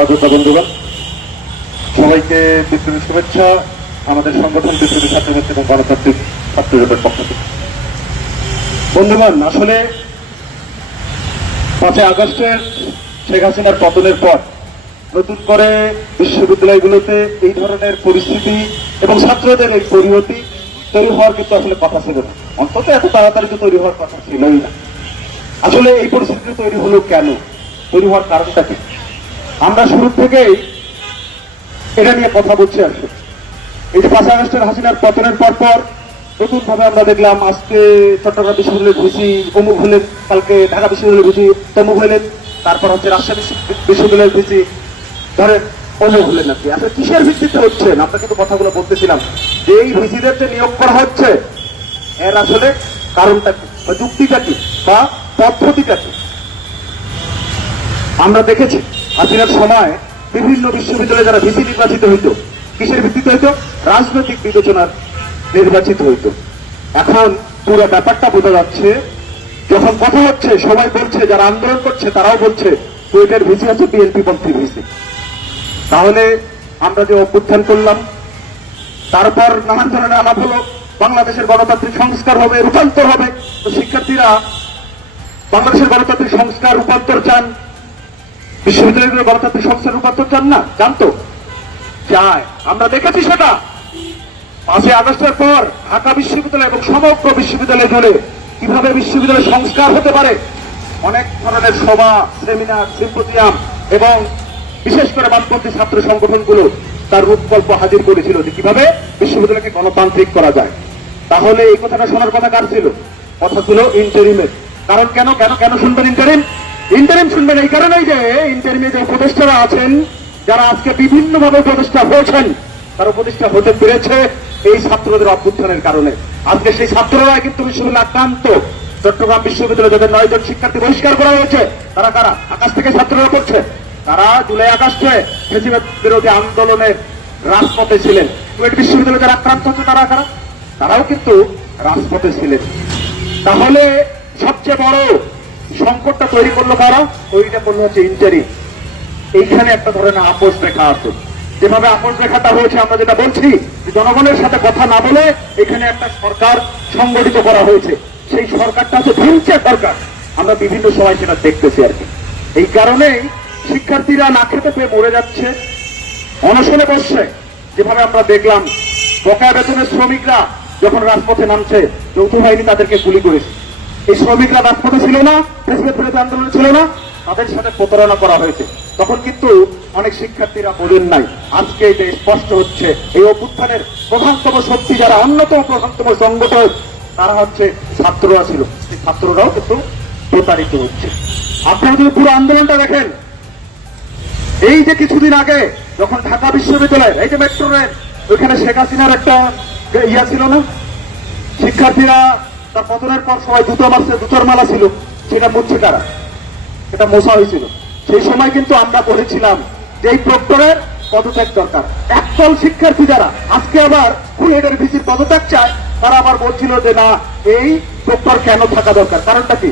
সহযোদ্ধা বন্ধুগণ। সবাইকে বিপ্লবী শুভেচ্ছা। আমাদের সংগঠন বিপ্লবী ছাত্রনেত্রী এবং গণতান্ত্রিক ছাত্রজোটের পক্ষ থেকে। বন্ধুগণ, আসলে পাঁচই আগস্টের শেখ হাসিনার পতনের পর নতুন করে বিশ্ববিদ্যালয়গুলোতে এই ধরনের পরিস্থিতি এবং ছাত্রদের এই পরিণতি তৈরি হওয়ার কিন্তু আসলে কথা ছিল না। অন্তত এত তাড়াতাড়ি তো তৈরি হওয়ার কথা ছিলই না। আসলে এই পরিস্থিতি তৈরি হলো কেন? তৈরি হওয়ার কারণটা কি? আমরা শুরু থেকেই এটা নিয়ে কথা বলছি আসলে এই যে আগস্টের হাসিনার পতনের পর পর নতুন ভাবে আমরা দেখলাম আজকে চট্টগ্রাম বিশ্ববিদ্যালয়ের ভিসি অমুক হলেন, কালকে ঢাকা বিশ্ববিদ্যালয়ের ভিসি তমুক হলেন, তারপর হচ্ছে রাজশাহী বিশ্ব- বিশ্ববিদ্যালয়ের ভিসি ধরেন অমুক হলেন নাকি আসলে কিসের ভিত্তিতে হচ্ছে? আমরা কিন্তু কথাগুলো বলতেছিলাম। যে এই ভিসিদের যে নিয়োগ করা হচ্ছে, এর আসলে কারণটা কি? বা যুক্তিটা কি? বা পদ্ধতিটা কি? আমরা দেখেছি। হাসিনার সময় বিভিন্ন বিশ্ববিদ্যালয়ে যারা ভিসি নির্বাচিত হইতো, কিসের ভিত্তিতে হইতো? রাজনৈতিক বিবেচনার নির্বাচিত হইতো। এখন পুরো ব্যাপারটা বোঝা যাচ্ছে, যখন কথা হচ্ছে, সবাই বলছে, যারা আন্দোলন করছে, তারাও বলছে কুয়েটের ভিসি আছে বিএনপি পন্থী ভিসি। তাহলে আমরা যে অভ্যুত্থান করলাম, তারপর নানান ধরনের আলাপ হলো, বাংলাদেশের গণতান্ত্রিক সংস্কার হবে, রূপান্তর হবে। তো শিক্ষার্থীরা বাংলাদেশের গণতান্ত্রিক সংস্কার, রূপান্তর চান বিশ্ববিদ্যালয়গুলো গণতান্ত্রিক সংস্থার রূপান্তর চান না? জানতো চায়। আমরা দেখেছি সেটা। পাঁচই আগস্টের পর ঢাকা বিশ্ববিদ্যালয় এবং সমগ্র বিশ্ববিদ্যালয় জুড়ে কীভাবে বিশ্ববিদ্যালয় সংস্কার হতে পারে? অনেক ধরনের সভা, সেমিনার, সিম্পোজিয়াম এবং বিশেষ করে বামপন্থী ছাত্র সংগঠনগুলো তার রূপকল্প হাজির করেছিল যে কীভাবে বিশ্ববিদ্যালয়কে গণতান্ত্রিক করা যায়। তাহলে এই কথাটা শোনার কথা কার ছিল? কথা ছিল ইন্টারিমের কারণ কেন? কেন? কেন শুনবেন ইন্টারিম ইন্টারিম শুনবেন এই কারণেই যে ইন্টারিমে যে উপদেষ্টারা আছেন, যারা আজকে বিভিন্ন ভাবে উপদেষ্টা হয়েছেন, তারা উপদেষ্টা হতে পেরেছে এই ছাত্রদের অভ্যুত্থানের কারণে। আজকে সেই ছাত্ররা কিন্তু বিশ্ববিদ্যালয় আক্রান্ত। চট্টগ্রাম বিশ্ববিদ্যালয়ে যাদের নয় জন শিক্ষার্থী বহিষ্কার করা হয়েছে, তারা কারা? আকাশ থেকে ছাত্ররা করছে তারা জুলাই আগস্টে ফেসিবাদ বিরোধী আন্দোলনের রাজপথে ছিলেন। কুয়েট বিশ্ববিদ্যালয়ে যারা আক্রান্ত হচ্ছে, তারা কারা? তারাও কিন্তু রাজপথে ছিলেন। তাহলে সবচেয়ে বড় সংকটটা তৈরি করল কারা? তৈরিটা করল হচ্ছে ইন্টারিম এইখানে একটা ধরনের আপোষ রেখা আছে। যেভাবে আপোষ রেখাটা হয়েছে, আমরা যেটা বলছি জনগণের সাথে কথা না বলে এখানে একটা সরকার সংগঠিত করা হয়েছে। সেই সরকারটা হচ্ছে ধ্বংসের সরকার। আমরা বিভিন্ন সময় সেটা দেখতেছি আর কি। এই কারণেই শিক্ষার্থীরা না খেতে পেয়ে মরে যাচ্ছে। অনশনে বসছে। যেভাবে আমরা দেখলাম, বকায়া বেতনের শ্রমিকরা যখন রাজপথে নামছে, যৌথ বাহিনী তাদেরকে গুলি করেছে। এই শ্রমিকরা রাজপথে ছিল না প্রেসিডেন্ট বিরোধী আন্দোলনে ছিল না, তাদের সাথে প্রতারণা করা হয়েছে। তখন কিন্তু অনেক শিক্ষার্থীরা বলেন নাই, আজকে এটা স্পষ্ট হচ্ছে। এই অভ্যুত্থানের প্রধানতম শক্তি যারা, অন্যতম প্রধানতম সংগঠন তারা হচ্ছে ছাত্ররা ছিল। সেই ছাত্ররাও কিন্তু প্রতারিত হচ্ছে। আপনারা যদি পুরো আন্দোলনটা দেখেন, এই যে কিছুদিন আগে যখন ঢাকা বিশ্ববিদ্যালয় এই যে মেট্রো রেল, ওইখানে শেখ হাসিনার একটা ইয়া ছিল না? শিক্ষার্থীরা তার পতনের পর সবাই জুতো মাসে জুতোর মালা ছিল। সেটা মুচ্ছে কারা? এটা মোছা হয়েছিল। সেই সময় কিন্তু আমরা বলেছিলাম যে এই প্রক্টরের পদত্যাগ দরকার। একদল শিক্ষার্থী যারা আজকে আবার কুয়েটের ভিসির পদত্যাগ চায়, তারা আবার বলছিল যে না, এই প্রক্টর কেন থাকা দরকার? কারণটা কি?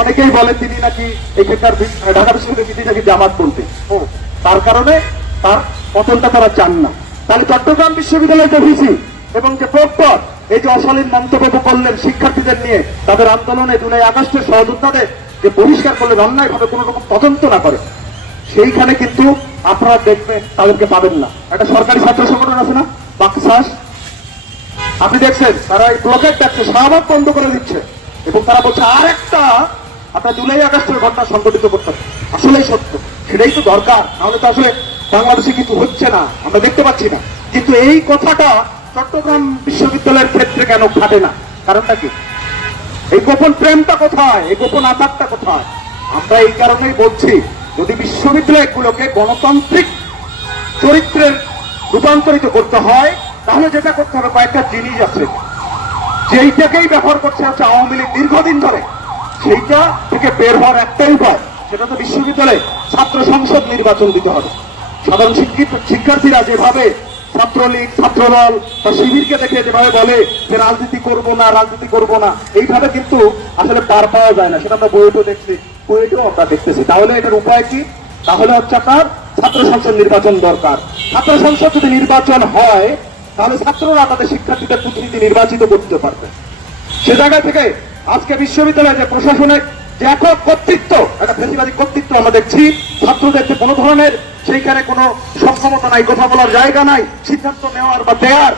অনেকেই বলেন তিনি নাকি এখানকার ঢাকা বিশ্ববিদ্যালয় তিনি নাকি জামাত বলতে। ও, তার কারণে তার পতনটা তারা চান না। তাহলে চট্টগ্রাম বিশ্ববিদ্যালয় যে ভিসি এবং যে প্রক্টর এই যে অশালীন মন্তব্য করলেন শিক্ষার্থীদের নিয়ে, তাদের আন্দোলনে জুলাই আগস্টের সহযোদ্ধাদের যে বহিষ্কার করলেন, অন্যায় ভাবে কোন রকম তদন্ত না করে, সেইখানে কিন্তু আপনারা দেখবেন তাদেরকে পাবেন না। একটা সরকারি ছাত্র সংগঠন আছে না? বাকসাস। আপনি দেখছেন, তারা এই ব্লকেট দেখছে শাহবাগ বন্ধ করে দিচ্ছে এবং তারা বলছে আর একটা আপনার জুলাই আগস্টের ঘটনা সংগঠিত করতে। আসলেই সত্য, সেটাই তো দরকার। নাহলে তো আসলে বাংলাদেশে কিছু হচ্ছে না, আমরা দেখতে পাচ্ছি না। কিন্তু এই কথাটা চট্টগ্রাম বিশ্ববিদ্যালয়ের ক্ষেত্রে কেন খাটে না? কারণটা কি? এই গোপন প্রেমটা কোথায়? এই গোপন আঘাতটা কোথায়? আমরা এই কারণেই বলছি, যদি বিশ্ববিদ্যালয়গুলোকে গণতান্ত্রিক চরিত্রের রূপান্তরিত করতে হয়, তাহলে যেটা করতে হবে, কয়েকটা জিনিস আছে। যেইটাকেই ব্যবহার করছে হচ্ছে আওয়ামী লীগ দীর্ঘদিন ধরে, সেইটা থেকে বের হওয়ার একটাই উপায়, সেটা তো বিশ্ববিদ্যালয়ে ছাত্র সংসদ নির্বাচন দিতে হবে। সাধারণ শিক্ষিত শিক্ষার্থীরা যেভাবে ছাত্রলীগ, ছাত্রদল বা শিবিরকে দেখে যেভাবে বলে যে রাজনীতি করব না, রাজনীতি করব না, এইভাবে কিন্তু আসলে পার পাওয়া যায় না। সেটা আমরা বইয়েও দেখছি বইয়েও আমরা দেখতেছি। তাহলে এটার উপায় কি? তাহলে হচ্ছে আপনার ছাত্র সংসদ নির্বাচন দরকার। ছাত্র সংসদ যদি নির্বাচন হয়, তাহলে ছাত্ররা তাদের শিক্ষার্থীদের প্রতিনিধি নির্বাচিত করতে পারবে। সে জায়গা থেকে আজকে বিশ্ববিদ্যালয়ে যে প্রশাসনের যে একক কর্তৃত্ব, একটা ফেসিবাদী কর্তৃত্ব আমরা দেখছি। ছাত্রদের যে কোনো ধরনের, সেইখানে কোনো সক্ষমতা নাই, কথা বলার জায়গা নাই, সিদ্ধান্ত নেওয়ার বা দেওয়ার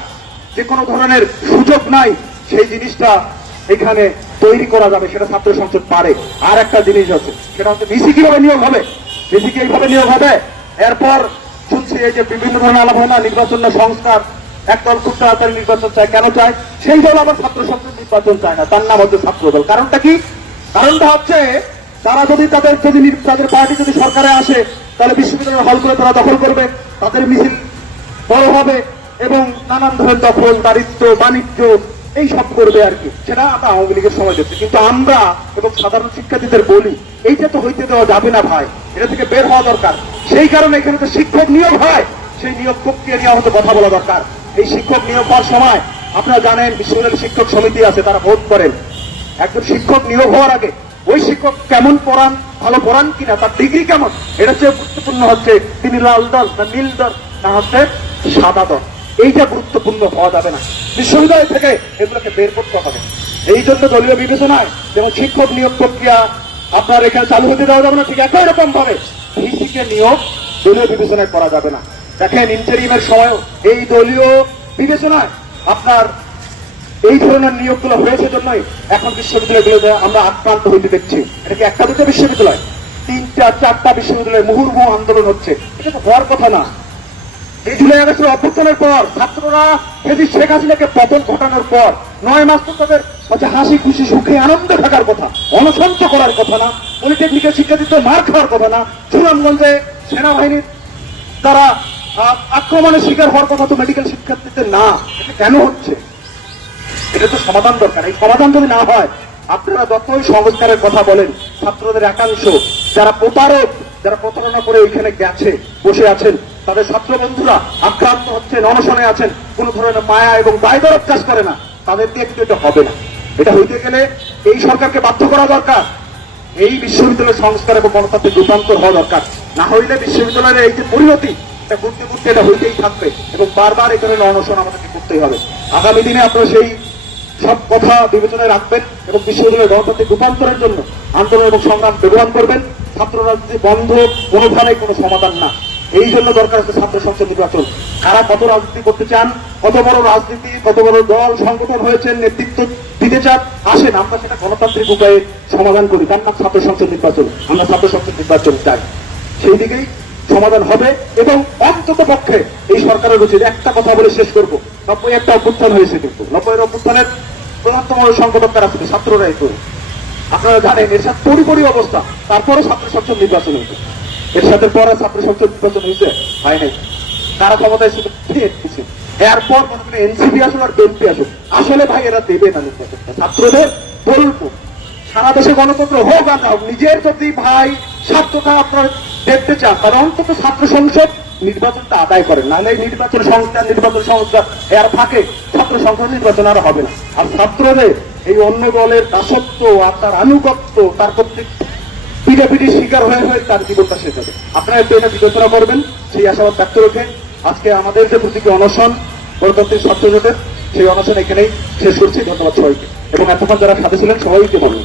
যে কোনো ধরনের সুযোগ নাই, সেই জিনিসটা এখানে তৈরি করা যাবে, সেটা ছাত্র সংসদ পারে। আর একটা জিনিস আছে, সেটা হচ্ছে মিসি কীভাবে নিয়োগ হবে? কি এইভাবে নিয়োগ হবে? এরপর শুনছি এই যে বিভিন্ন ধরনের আলাপ হয় নির্বাচন না সংস্কার, একদল খুব তাড়াতাড়ি নির্বাচন চায়, কেন চায়? সেই দল আবার ছাত্র সংসদ নির্বাচন চায় না, তার নাম হচ্ছে ছাত্র দল কারণটা কি? কারণটা হচ্ছে, তারা যদি তাদের যদি তাদের পার্টি যদি সরকারে আসে, তাহলে বিশ্ববিদ্যালয়ের হলগুলো তারা দখল করবে, তাদের মিছিল বড় হবে, এবং নানান ধরনের দখল, দারিদ্র, বাণিজ্য, এই সব করবে আর কি। সেটা আমরা আওয়ামী লীগের সময় দেখছি। কিন্তু আমরা এবং সাধারণ শিক্ষার্থীদের বলি, এইটা তো হইতে দেওয়া যাবে না ভাই। এটা থেকে বের হওয়া দরকার। সেই কারণে এখানে তো শিক্ষক নিয়োগ হয়। সেই নিয়োগ প্রক্রিয়া নিয়ে আমাদের কথা বলা দরকার। এই শিক্ষক নিয়োগ হওয়ার সময়, আপনারা জানেন, বিশ্ববিদ্যালয়ের শিক্ষক সমিতি আছে, তারা ভোট করেন। একজন শিক্ষক নিয়োগ হওয়ার আগে, ওই শিক্ষক কেমন পড়ান, ভালো পড়ান কিনা, তার ডিগ্রি কেমন? এটা চেয়ে গুরুত্বপূর্ণ হচ্ছে, তিনি লাল দল না নীল দল না হচ্ছে সাদা দল। এইটা গুরুত্বপূর্ণ হওয়া যাবে না। বিশ্ববিদ্যালয় থেকে এগুলোকে বের করতে হবে। এই জন্য দলীয় বিবেচনায় যেমন শিক্ষক নিয়োগ প্রক্রিয়া আপনার এখানে চালু হতে দেওয়া যাবে না, ঠিক একই রকম ভাবে ভিসিকে নিয়োগ দলীয় বিবেচনায় করা যাবে না। দেখেন ইন্টারিমের সময় এই দলীয় বিবেচনায় আপনার এই ধরনের নিয়োগগুলো হয়েছে জন্যই এখন বিশ্ববিদ্যালয়গুলোতে আমরা আক্রান্ত হইতে দেখছি। এটা কি একটা দুটো বিশ্ববিদ্যালয়? তিনটা, চারটা বিশ্ববিদ্যালয়ে মুহুর্মুহ আন্দোলন হচ্ছে। এটা তো হওয়ার কথা না। এই জুলাই আগস্টের অভ্যর্থনের পর ছাত্ররা যদি শেখ হাসিনাকে পতন ঘটানোর পর নয় মাস তো তাদের হচ্ছে হাসি, খুশি, সুখে, আনন্দে থাকার কথা অনশন তো করার কথা না পলিটেকনিকের শিক্ষার্থীদের মার খাওয়ার কথা না, সুনামগঞ্জে সেনাবাহিনীর তারা আক্রমণের শিকার হওয়ার কথা তো মেডিকেল শিক্ষার্থীদের না। কেন হচ্ছে? এটা তো সমাধান দরকার। এই সমাধান যদি না হয়, আপনারা যতই সংস্কারের কথা বলেন, ছাত্রদের একাংশ, যারা প্রতারক, যারা প্রতারণা করে এখানে গেছে, বসে আছেন, তাদের ছাত্র বন্ধুরা আক্রান্ত হচ্ছেন, অনশনে আছেন, কোন ধরনের মায়া এবং দায়দরক কাজ করে না। তাদেরকে কিন্তু এটা হবে না। এটা হইতে গেলে এই সরকারকে বাধ্য করা দরকার। এই বিশ্ববিদ্যালয় সংস্কার এবং গণতান্ত্রিক রূপান্তর হওয়া দরকার। না হইলে বিশ্ববিদ্যালয়ের এই যে পরিণতি, এটা ঘুরতে ঘুরতে এটা হইতেই থাকবে এবং বারবার ধরনের অনশন আমাদেরকে করতেই হবে। আগামী দিনে আপনারা সেই সব কথা বিবেচনায় রাখবেন এবং বিশ্ববিদ্যালয়ের গণতান্ত্রিক রূপান্তরের জন্য আন্দোলন এবং সংগ্রাম ব্যবহার করবেন। ছাত্র রাজনীতি বন্ধ কোনোভাবেই কোনো সমাধান না। এই জন্য দরকার আছে ছাত্র সংসদ নির্বাচন। কারা কত রাজনীতি করতে চান, কত বড় রাজনীতি, কত বড় দল, সংগঠন হয়েছে নেতৃত্ব দিতে চান, আসেন, আমরা সেটা গণতান্ত্রিক উপায়ে সমাধান করি। তার নাম ছাত্র সংসদ নির্বাচন। আমরা ছাত্র সংসদ নির্বাচন চাই। সেই দিকেই সমাধান হবে এবং অন্তত পক্ষে এই সরকারের উচিত একটা কথা বলে শেষ করব। নব্বই একটা অভ্যুত্থান হয়েছে কিন্তু। নব্বই অভ্যুত্থানের প্রধানতম সংগঠক কারা ছিল ছাত্ররাই করে আপনারা জানেন এর সাথে পরিপরি অবস্থা। তারপরে ছাত্র সংসদ নির্বাচন হয়েছে। এর সাথে পরে ছাত্র সংসদ নির্বাচন হয়েছে? হয় নাই। কারা ক্ষমতায় ছিল? এরপর মনে করেন এনসিপি আসুন আর বিএনপি আসুন আসলে ভাই, এরা দেবে না নির্বাচনটা ছাত্রদের বলব। সারা দেশে গণতন্ত্র হোক আর না হোক, নিজের যদি ভাই স্বার্থটা আপনার দেখতে চান তাহলে অন্তত ছাত্র সংসদ নির্বাচনটা আদায় করেন নাহলে এই নির্বাচন সংস্থা নির্বাচন সংস্থা এর ফাঁকে ছাত্র সংসদ নির্বাচন আর হবে না। আর ছাত্রদের এই অন্য দলের দাসত্ব আর তার আনুগত্য, তার প্রত্যেক পিঠাপিঠির শিকার হয়ে হয়ে তার জীবনটা শেষ হবে। আপনারা এটা বিবেচনা করবেন, সেই আশাবাদ ব্যক্ত রেখে আজকে আমাদের যে প্রতীকী অনশন গণতান্ত্রিক ছাত্র জোটের, সেই অনশন এখানেই শেষ করছি। ধন্যবাদ সবাইকে। এবং এতক্ষণ যারা সাথে ছিলেন, সবাইকে বলুন